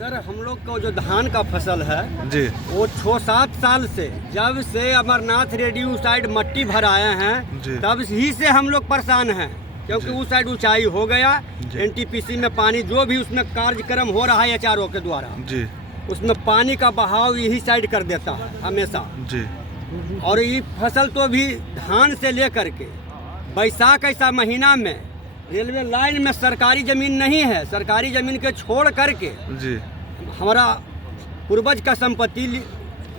Sir हम लोग को जो धान का फसल है जी, वो 6-7 साल से जब से अमरनाथ रेड्डी उस साइड मट्टी भराए हैं जी। तब ही से हम लोग परेशान हैं, क्योंकि जी। उस साइड ऊंचाई हो गया। जी। एनटीपीसी में पानी जो भी उसमें कार्यक्रम हो रहा है एचआरओ के द्वारा, जी, उसमें पानी का बहाव यही साइड कर देता है हमेशा। जी, और ये फसल तो भी धान से लेकर के बैसाख ऐसा महीना में रेलवे लाइन में सरकारी जमीन नहीं है, सरकारी जमीन के छोड़ करके जी, हमारा पूर्वज का संपत्ति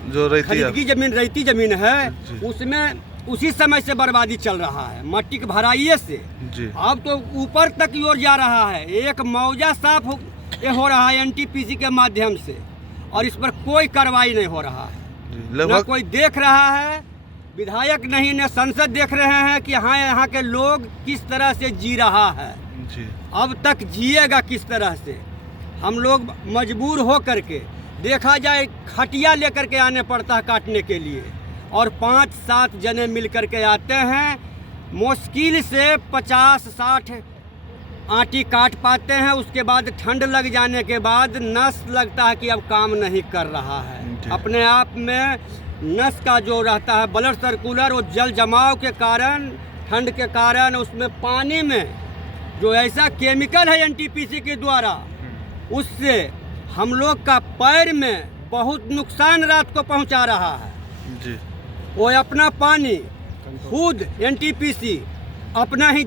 जो रहती है खरीदगी जमीन रहती जमीन है, जी। उसमें उसी समय से बर्बादी चल रहा है मट्टी के भराइए से। जी, अब तो ऊपर तक की ओर जा रहा है, एक मौजा साफ हो रहा है एनटीपीसी के माध्यम से, और इस पर कोई कार्रवाई नहीं हो रहा है। जी, न लगभग कोई देख रहा है, विधायक नहीं न संसद देख रहे हैं कि हाँ यहाँ के लोग किस तरह से जी रहा है, जी, अब तक जिएगा किस तरह से। हम लोग मजबूर हो करके, देखा जाए खटिया लेकर के आने पड़ता है काटने के लिए, और 5-7 जने मिल कर के आते हैं, मुश्किल से 50-60 आटी काट पाते हैं। उसके बाद ठंड लग जाने के बाद नस लगता है कि अब काम नहीं कर रहा है। जी। अपने आप में नस का जो रहता है ब्लड सर्कुलर, वो जल जमाव के कारण, ठंड के कारण, उसमें पानी में जो ऐसा केमिकल है एनटीपीसी के द्वारा, उससे हम लोग का पैर में बहुत नुकसान रात को पहुंचा रहा है। जी, वो अपना पानी खुद एनटीपीसी अपना ही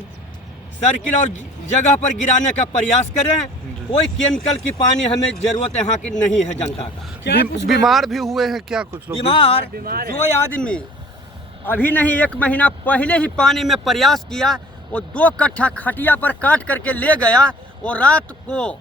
सर्किल और जगह पर गिराने का प्रयास करें। कोई केमिकल की पानी हमें जरूरत यहाँ की नहीं है जनता का। बीमार भी हुए हैं क्या कुछ लोग? बीमार जो आदमी अभी नहीं 1 महीना पहले ही पानी में प्रयास किया, वो 2 कट्ठा खटिया पर काट करके ले गया। वो रात को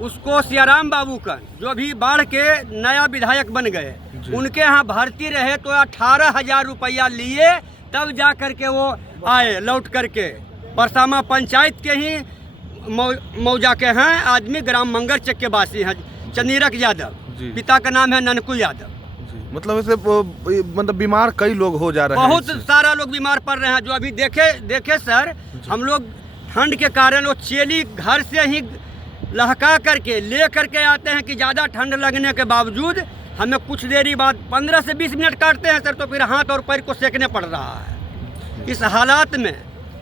उसको सियाराम बाबू का, जो भी बाढ़ के नया विधायक बन गए, उनके यहाँ भर्ती रहे तो 18,000 रुपया लिए, तब जा करके वो आए लौट करके। परसामा पंचायत के ही मौजा के हैं आदमी, ग्राम मंगर चक के वासी हैं, चंदीरक यादव, पिता का नाम है ननकू यादव। मतलब ऐसे मतलब बीमार कई लोग हो जा रहे हैं, बहुत सारा लोग बीमार पड़ रहे हैं। जो अभी देखे सर, हम लोग ठंड के कारण वो चेली घर से ही लहका करके ले करके आते हैं कि ज़्यादा ठंड लगने के बावजूद हमें कुछ देरी बाद 15 से 20 मिनट काटते हैं सर, तो फिर हाथ और पैर को सेकने पड़ रहा है। इस हालात में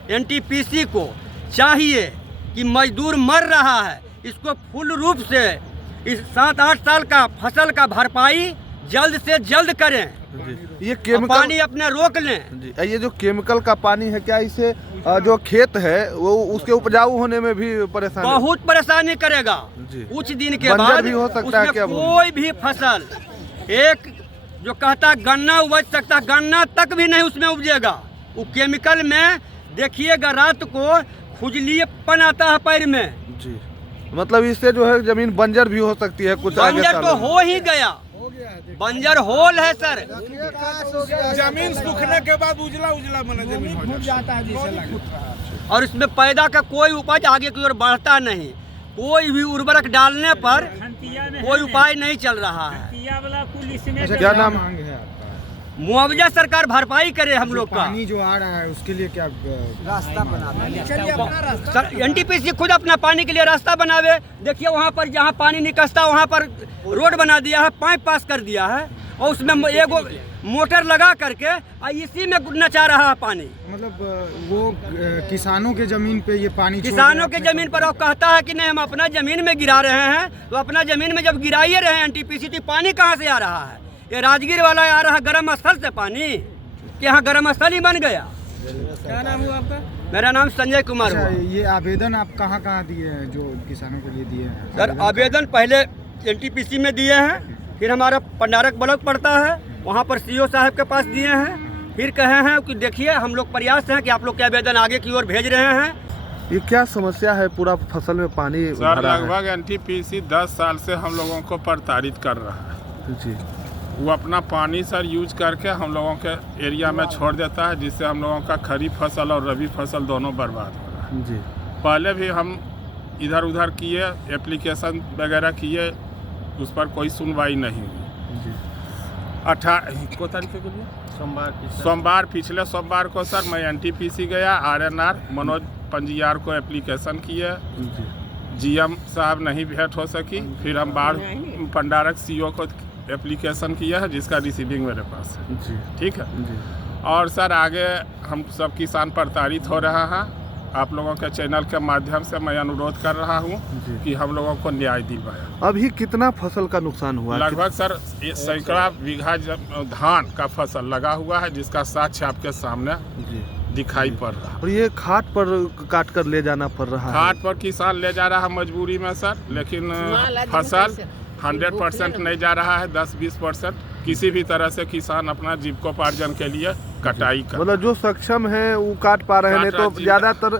एनटीपीसी को चाहिए कि मजदूर मर रहा है, इसको फुल रूप से इस 7-8 साल का फसल का भरपाई जल्द से जल्द करें। ये केमिकल पानी अपने रोक लें। जी, ये जो केमिकल का पानी है, क्या इससे जो खेत है वो उसके उपजाऊ होने में भी परेशानी? बहुत परेशानी करेगा। जी। कुछ दिन के बंजर बाद भी हो सकता है उसमें क्या? कोई भी फसल, एक जो कहता गन्ना उपज सकता, गन्ना तक भी नहीं उसमें उपजेगा। वो केमिकल में देखिएगा रात को खुजलीपन आता है पैर में। जी, मतलब इससे जो है जमीन बंजर भी हो सकती है कुछ आगे बंजर तो सालों में। हो ही गया, बंजर होल है सर। जमीन सूखने के बाद उजला उजला बना जमीन हो जाता है जैसे लगता है। और इसमें पैदा का कोई उपज आगे की ओर बढ़ता नहीं। कोई भी उर्वरक डालने पर कोई उपाय नहीं चल रहा है। क्या नाम? मुआवजा सरकार भरपाई करे हम लोग का। पानी जो आ रहा है उसके लिए क्या रास्ता बना? एनटीपीसी खुद अपना पानी के लिए रास्ता बनावे। देखिए वहाँ पर जहाँ पानी निकलता वहाँ पर रोड बना दिया है, पाइप पास कर दिया है, और उसमें एगो मोटर लगा करके इसी में नचा रहा है पानी। मतलब वो किसानों के जमीन पे ये पानी किसानों के जमीन पर वो कहता है कि नहीं हम अपना जमीन में गिरा रहे हैं, तो अपना जमीन में जब गिराइए रहे हैं एनटीपीसी, तो पानी कहाँ से आ रहा है? ये राजगीर वाला आ रहा है गर्म स्थल से पानी, कि यहाँ गर्म स्थल ही बन गया। क्या नाम हुआ आपका? मेरा नाम संजय कुमार हुआ। ये आवेदन आप कहाँ दिए हैं जो किसानों के लिए दिए हैं? सर आवेदन पहले एनटीपीसी में दिए हैं, फिर हमारा पंडारक ब्लॉक पड़ता है, वहाँ पर सीओ साहब के पास दिए हैं, फिर कहे हैं कि देखिए हम लोग प्रयास हैं कि आप लोग के आवेदन आगे की ओर भेज रहे हैं। ये क्या समस्या है? पूरा फसल में पानी सर भरा है। लगभग एनटीपीसी 10 साल से हम लोगों को प्रताड़ित कर रहा है। जी, वो अपना पानी सर यूज करके हम लोगों के एरिया में छोड़ देता है, जिससे हम लोगों का खरीफ फसल और रबी फसल दोनों बर्बाद हो रहा है। जी, पहले भी हम इधर उधर किए, एप्लीकेशन वगैरह किए, उस पर कोई सुनवाई नहीं हुई। जी, 18 को तारीख के लिए सोमवार पिछले सोमवार को सर मैं एनटीपीसी गया, आरएनआर मनोज पंजियार को एप्लीकेशन किए, जी, जीएम साहब नहीं भेंट हो सकी, फिर हम बाढ़ पंडारक सीओ को एप्लीकेशन किया है जिसका रिसीविंग मेरे पास है। जी ठीक है जी। और सर आगे हम सब किसान प्रताड़ित हो रहा है। आप लोगों के चैनल के माध्यम से मैं अनुरोध कर रहा हूँ कि हम लोगों को न्याय दिलवाया। अभी कितना फसल का नुकसान हुआ? लगभग सर सैकड़ा बीघा धान का फसल लगा हुआ है जिसका साक्ष्य आपके सामने जी दिखाई पड़ रहा है। और ये खाट पर काट कर ले जाना पड़ रहा है। घाट पर किसान ले जा रहा है मजबूरी में सर, लेकिन फसल 100% नहीं जा रहा है, 10-20% किसी भी तरह से किसान अपना जीविकोपार्जन के लिए कटाई कर। मतलब जो सक्षम है वो काट पा रहे हैं, नहीं तो काट ज्यादातर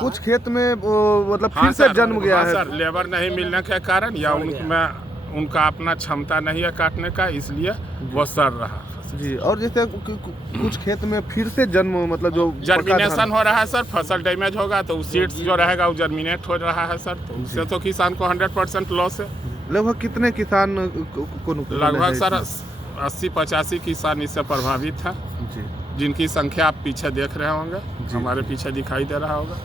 कुछ खेत में मतलब फिर से जन्म गया है। सर लेबर नहीं मिलने के कारण या उनमें उनका अपना क्षमता नहीं है काटने का, इसलिए वो सड़ रहा। जी। और जैसे कुछ खेत में फिर से जन्म मतलब जो जर्मिनेशन हो रहा है सर, फसल डैमेज होगा तो सीड्स जो रहेगा वो जर्मिनेट हो रहा है सर, तो उससे तो किसान को 100% लॉस है। लगभग कितने किसान को नुकसान? लगभग सर 80-85 किसान इससे प्रभावित है जी, जिनकी संख्या आप पीछे देख रहे होंगे, हमारे पीछे दिखाई दे रहा होगा।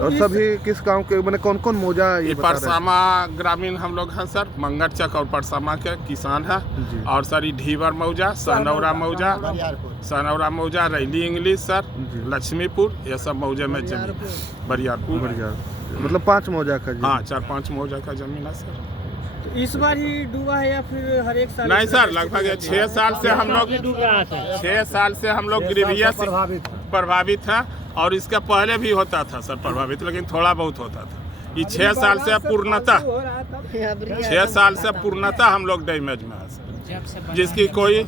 और सभी किस गांव के, मैंने कौन कौन मौजा ये परसामा ग्रामीण हम लोग हैं सर, मंगरचक और परसामा के किसान हैं। और सर ये ढीवर मौजा, सनौरा मौजा, रैली इंग्लिश सर, लक्ष्मीपुर, ये सब मौजे में जमीन, बरियारपुर। मतलब 5 मौजा का? हाँ 4-5 मौजा का जमीन है सर। तो इस बार ही डूबा है या फिर हर एक साल? नहीं सर, लगभग 6 साल से हम लोग 6 साल से हम लोग गिरविया से प्रभावित हैं। और इसके पहले भी होता था सर प्रभावित, लेकिन थोड़ा बहुत होता था। ये 6 साल से पूर्णतः हम लोग डैमेज में है सर, जिसकी कोई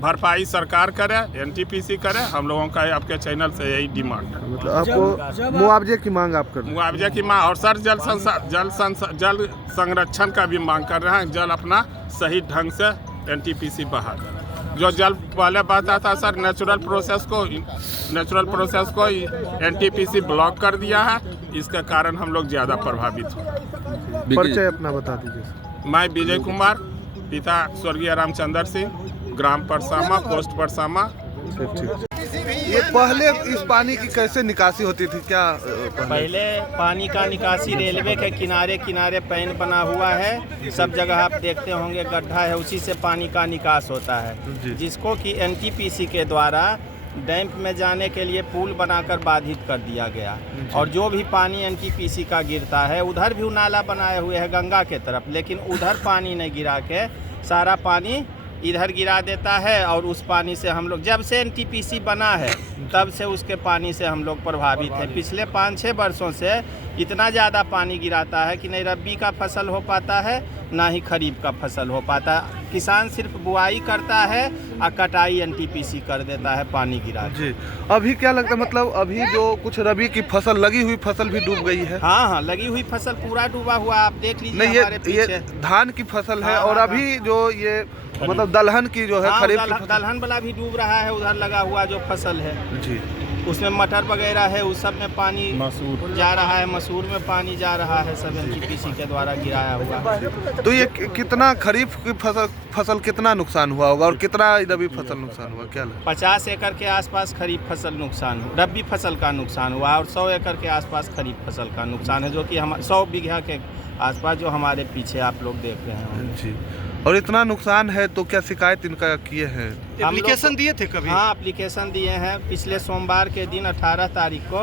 भरपाई सरकार करे, एनटीपीसी करे। हम लोगों का आपके चैनल से यही डिमांड है। मतलब आपको मुआवजे की मांग आप कर रहे हैं? मुआवजे की मांग, और सर जल संरक्षण का भी मांग कर रहे हैं। जल अपना सही ढंग से एनटीपीसी बहा दे। जो जल पहले बहता था सर, नेचुरल प्रोसेस को एनटीपीसी ब्लॉक कर दिया है, इसके कारण हम लोग ज़्यादा प्रभावित हुए। परिचय अपना बता दीजिए। मैं विजय कुमार, पिता स्वर्गीय रामचंद्र सिंह, ग्राम परसामा, पोस्ट परसामा। ठीक। ये पहले इस पानी की कैसे निकासी होती थी क्या? पहले पानी का निकासी रेलवे के किनारे किनारे पैन बना हुआ है, सब जगह आप देखते होंगे गड्ढा है, उसी से पानी का निकास होता है, जिसको कि एनटीपीसी के द्वारा डैम में जाने के लिए पुल बनाकर बाधित कर दिया गया। और जो भी पानी एनटीपीसी का गिरता है, उधर भी नाला बनाए हुए है गंगा के तरफ, लेकिन उधर पानी नहीं गिरा के सारा पानी इधर गिरा देता है। और उस पानी से हम लोग, जब से एनटीपीसी बना है तब से उसके पानी से हम लोग प्रभावित हैं। पिछले 5-6 वर्षों से इतना ज़्यादा पानी गिराता है कि नहीं रबी का फसल हो पाता है, ना ही खरीफ का फसल हो पाता है। किसान सिर्फ बुआई करता है और कटाई एनटीपीसी कर देता है पानी गिरा के। जी। अभी क्या लगता है, मतलब अभी जो कुछ रबी की फसल लगी हुई फसल भी डूब गई है? हाँ, लगी हुई फसल पूरा डूबा हुआ, आप देख लीजिए नहीं, हमारे पीछे। ये धान की फसल है। हाँ, और अभी जो ये मतलब दलहन की जो है, खरीफ की फसल, दलहन वाला भी डूब रहा है, उधर लगा हुआ जो फसल है जी, उसमें मटर वगैरह है, उस सब में पानी जा रहा है, मसूर में पानी जा रहा है, सब एनटीपीसी के द्वारा गिराया हुआ। तो ये कितना खरीफ की फसल कितना नुकसान हुआ होगा और कितना रबी फसल नुकसान हुआ, क्या लगता है? 50 एकड़ के आसपास खरीफ फसल नुकसान हुआ, रबी फसल का नुकसान हुआ, और 100 एकड़ के आसपास खरीफ फसल का नुकसान है, जो कि हम 100 बीघा के आसपास जो हमारे पीछे आप लोग देख रहे हैं जी। और इतना नुकसान है तो क्या शिकायत इनका किए हैं? एप्लीकेशन दिए थे कभी? हाँ, एप्लीकेशन दिए हैं। पिछले सोमवार के दिन 18 तारीख को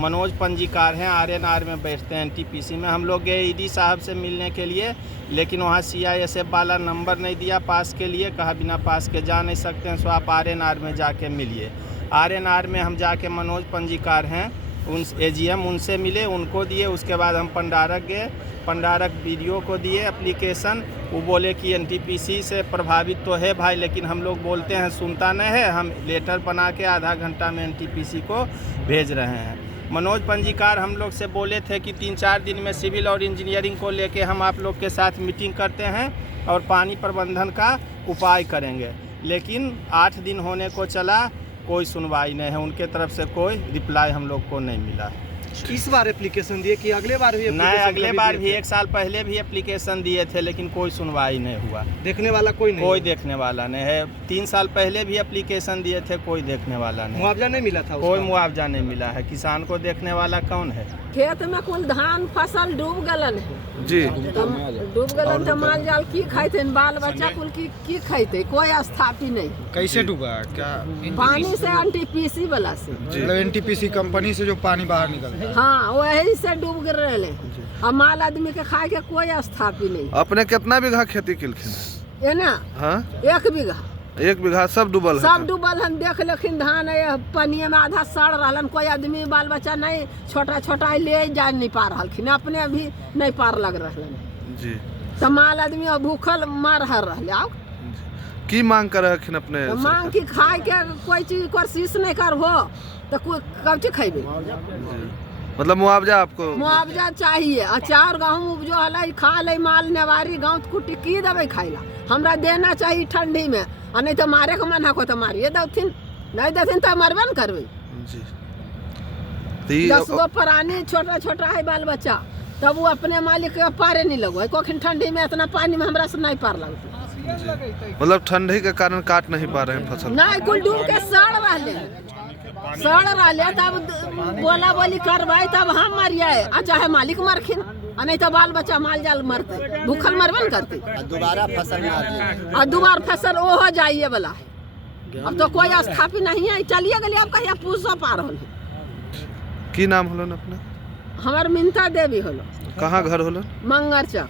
मनोज पंजीकार हैं, आरएनआर में बैठते हैं एनटीपीसी में। हम लोग गए ईडी साहब से मिलने के लिए, लेकिन वहाँ सीआईएसएफ वाला नंबर नहीं दिया पास के लिए, कहा बिना पास के जा नहीं सकते हैं, सो आप आरएनआर में जाके मिलिए। आरएनआर में हम जाके मनोज पंजीकार हैं उन एजीएम, उनसे मिले, उनको दिए। उसके बाद हम पंडारक गए, पंडारक वीडियो को दिए एप्लीकेशन। वो बोले कि एनटीपीसी से प्रभावित तो है भाई, लेकिन हम लोग बोलते हैं सुनता नहीं है, हम लेटर बना के आधा घंटा में एनटीपीसी को भेज रहे हैं। मनोज पंजीकार हम लोग से बोले थे कि 3-4 दिन में सिविल और इंजीनियरिंग को लेके हम आप लोग के साथ मीटिंग करते हैं और पानी प्रबंधन का उपाय करेंगे, लेकिन 8 दिन होने को चला, कोई सुनवाई नहीं है, उनके तरफ से कोई रिप्लाई हम लोग को नहीं मिला। इस बार एप्लीकेशन दिए कि अगले बार भी नहीं, application अगले कभी बार दिए भी थे? 1 साल पहले भी एप्लीकेशन दिए थे, लेकिन कोई सुनवाई नहीं हुआ। देखने वाला कोई नहीं? कोई देखने वाला नहीं है। 3 साल पहले भी एप्लीकेशन दिए थे, कोई देखने वाला नहीं। मुआवजा नहीं मिला था कोई उसका? मुआवजा नहीं मिला है। किसान को देखने वाला कौन है? खेत में कुल धान फसल डूब गलन है, जी तो डूब गलन तो माल जाल की खाते, बाल बच्चा कुल की खाते, कोई स्थापी नहीं। कैसे डूबा? क्या पानी से एनटीपीसी वाला से, मतलब एनटीपीसी कंपनी से जो पानी बाहर निकलता है? हाँ वही से डूब गिर रहे। अब माल आदमी के खाए के कोई स्थापी नहीं। अपने कितना बीघा खेती किलखिन? ये ना हाँ 1 बीघा 1 बीघा सब डूबल है? सब डूबल हम देख लेकिन धान पनिये में आधा सड़ रहलन, कोई आदमी बाल बच्चा नहीं छोटा छोटा ले जा नहीं पा रहलखिन, अपने भी नहीं पार लग रहलन जी। तो माल आदमी अब भूखल मार रहले। आओ की मांग कर रखिन अपने? तो मांग की खाए के कोई चीज कोशिश नहीं करबो तो कब चीज खेबे? मतलब मुआवजा आपको? मुआवजा चाहिए। अचार गहूँ उपजो हल खा ले माल नेवारी गाँव कुटी की देवे खाइला, हमरा देना चाहिए ठंडी में, और नहीं तो मारे के मन को तो मारिए देथिन, नहीं देथिन तो मरबे न करबे। जी 10 गो प्राणी छोटा छोटा है बाल बच्चा, तब वो अपने मालिक के पारे नहीं लगो है। कोखिन ठंडी में इतना पानी में हमरा से नहीं पार लगता। मतलब ठंडी के कारण काट नहीं पा रहे हैं फसल? नहीं कुल डूब के सड़ रहे तब बोला बोली करवाई तब हम मरिए, आ चाहे मालिक मरखिन, और नहीं तो बाल बच्चा माल जाल मरते, भूखल मरबे न करते। और दोबारा फसल वो हो जाइए वाला है। अब तो कोई स्थापित नहीं है, चलिए गली अब कहिया पूछो पार होल। की नाम होलन अपना? हमार मिनता देवी होलो। कहाँ घर होलन? मंगर चौक।